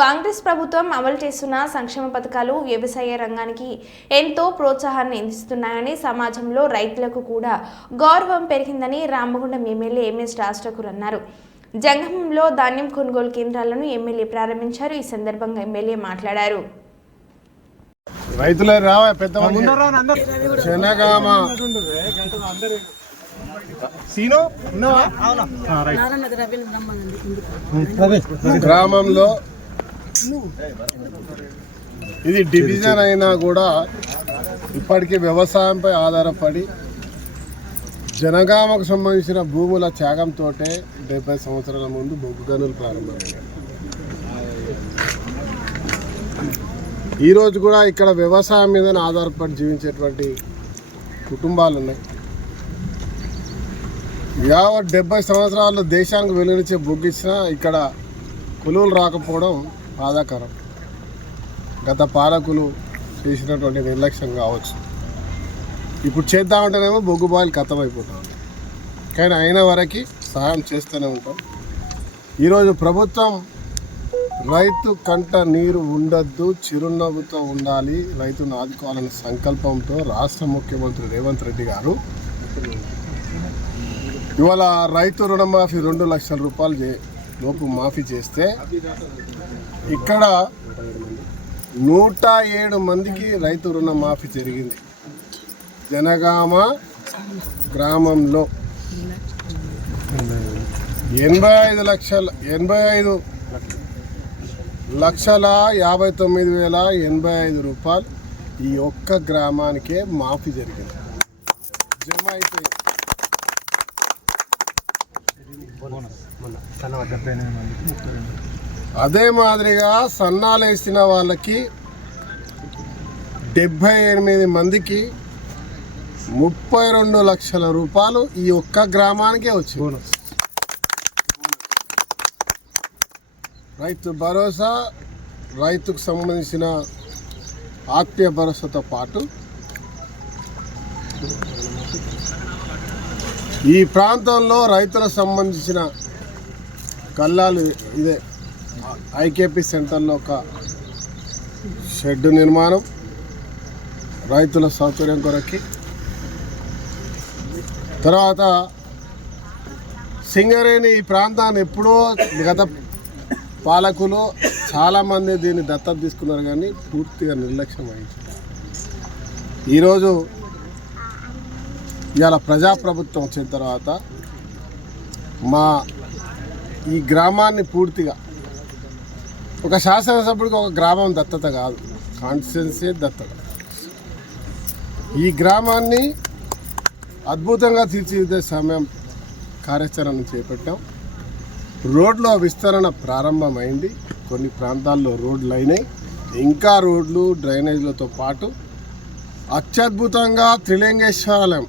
కాంగ్రెస్ ప్రభుత్వం అమలు చేస్తున్న సంక్షేమ పథకాలు వ్యవసాయ రంగానికి ఎంతో ప్రోత్సాహాన్ని అందిస్తున్నాయని, సమాజంలో రైతులకు కూడా గౌరవం పెరిగిందని రామగుండం ఎమ్మెల్యే ఎంఎస్ రాజశేఖర్ అన్నారు. జంగమంలో ధాన్యం కొనుగోలు కేంద్రాలను ఎమ్మెల్యే ప్రారంభించారు. ఈ సందర్భంగా ఎమ్మెల్యే మాట్లాడారు. రైతులే రావా పెద్ద శనగామ గ్రామంలో ఇది డివిజన్ అయినా కూడా ఇప్పటికీ వ్యవసాయంపై ఆధారపడి జనగామకు సంబంధించిన భూముల త్యాగంతో 70 సంవత్సరాల ముందు బొగ్గు గనులు ప్రారంభమయ్యాయి. ఈరోజు కూడా ఇక్కడ వ్యవసాయం మీద ఆధారపడి జీవించేటువంటి కుటుంబాలు ఉన్నాయి. యావత్ 70 సంవత్సరాల్లో దేశానికి వెలువరించే బొగ్గు ఇచ్చినా ఇక్కడ కొలువులు రాకపోవడం బాధాకరం. గత పాలకులు చేసినటువంటి నిర్లక్ష్యం కావచ్చు. ఇప్పుడు చేద్దామంటేనేమో బొగ్గు బాయిలు ఖతమైపోతుంది. కానీ అయిన వరకు సహాయం చేస్తూనే ఉంటాం. ఈరోజు ప్రభుత్వం రైతు కంట నీరు ఉండొద్దు, చిరునవ్వుతో ఉండాలి, రైతును ఆదుకోవాలనే సంకల్పంతో రాష్ట్ర ముఖ్యమంత్రి రేవంత్ రెడ్డి గారు ఇవాళ రైతు రుణమాఫీ 2 లక్షల రూపాయలు లోపు మాఫీ చేస్తే ఇక్కడ 107 మందికి రైతు రుణమాఫీ జరిగింది. జనగామ గ్రామంలో 85,59,085 రూపాయలు ఈ ఒక్క గ్రామానికే మాఫీ జరిగింది, జమ అయిపోయింది. అదే మాదిరిగా సన్నాలు వేసిన వాళ్ళకి 78 మందికి 32 లక్షల రూపాయలు ఈ ఒక్క గ్రామానికే వచ్చింది. రైతు భరోసా, రైతుకు సంబంధించిన ఆత్మీయ భరోసాతో పాటు ఈ ప్రాంతంలో రైతులకు సంబంధించిన కల్లాలు ఇదే ఐకేపీ సెంటర్లో ఒక షెడ్ నిర్మాణం రైతుల సౌకర్యం కొరకి. తర్వాత సింగరేణి ఈ ప్రాంతాన్ని ఎప్పుడో గత పాలకులు చాలామంది దీన్ని దత్తత తీసుకున్నారు, కానీ పూర్తిగా నిర్లక్ష్యం వహించారు. ఈరోజు ఇవాళ ప్రజాప్రభుత్వం వచ్చిన తర్వాత మా ఈ గ్రామాన్ని పూర్తిగా ఒక శాసనసభ్యుడికి ఒక గ్రామం దత్తత కాదు, కాన్స్టిట్యున్సీ దత్తత. ఈ గ్రామాన్ని అద్భుతంగా తీర్చిదిద్దే సమయం కార్యాచరణ చేపట్టాం. రోడ్ల విస్తరణ ప్రారంభమైంది, కొన్ని ప్రాంతాల్లో రోడ్లు అయినాయి, ఇంకా రోడ్లు డ్రైనేజీలతో పాటు అత్యద్భుతంగా త్రిలింగేశ్వరాలయం